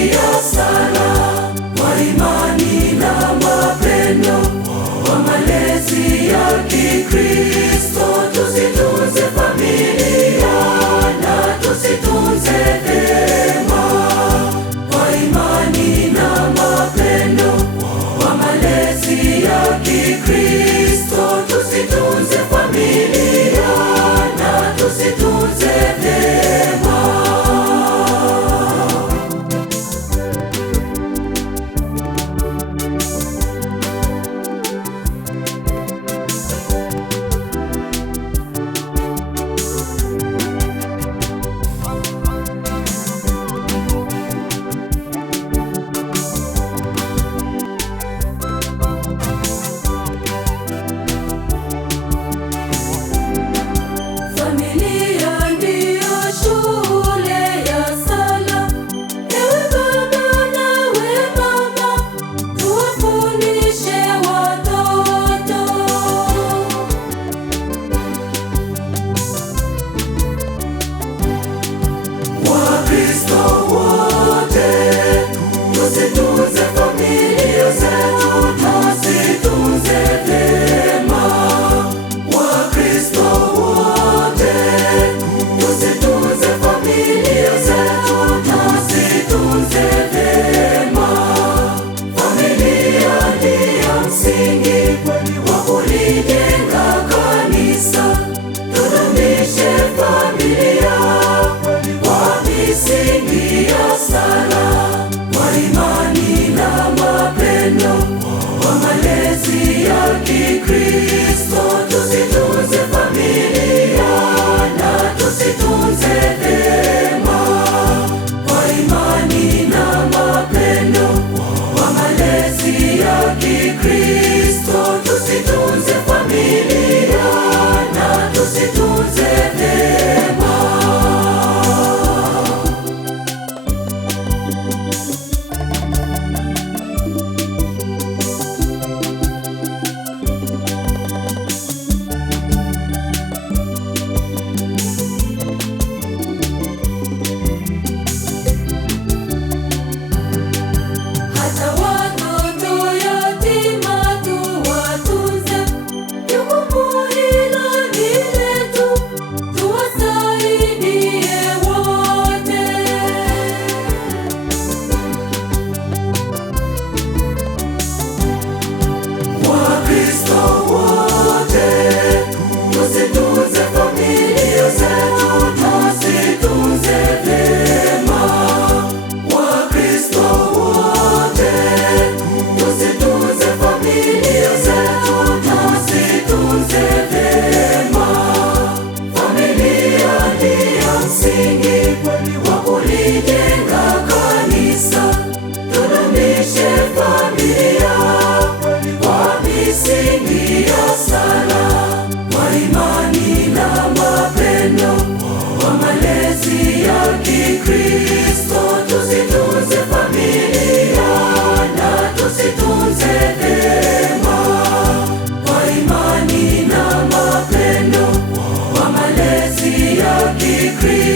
ya sala, kwa imani na mapendo, kwa malezi ya Kikristo, tusitunze familia na tusitunze hema. Kwa imani na mapendo, kwa malezi ya Kikristo, tusitunze familia na tusitunze hema. Familia ndiyo shule ya sala. Ewe baba nawe mama, tuwafundishe watoto. Wakristo wote tusitunze familia zetu, tusitunze vema. Wakristo wote tusitunze familia zetu, tusitunze vema. Familia ndiyo msingi wa kulijenga kanisa. Tudumishe familia kwa misingi ya sala, kwa imani na mapendo, kwa malezi ya Kikristo, tusitunze familia na tusitunze hema. Kwa imani na mapendo, kwa malezi ya Kikristo, tusitunze familia na tusitunze hema. Hata watoto yatima tuwatunze, jukumu hilo ni letu, tuwasaidie wote. Wakristo wote tusitunze familia zetu, tusitunze vema. Wakristo wote tusitunze familia zetu, tusitunze vema. Familia ndiyo msingi wa kulijenga kanisa. Tudumishe familia kwa misingi ya sala, kwa imani na mapendo, kwa malezi ya Kikristo, tusitunze familia na tusitunze hema. Kwa imani na mapendo, kwa malezi ya Kikristo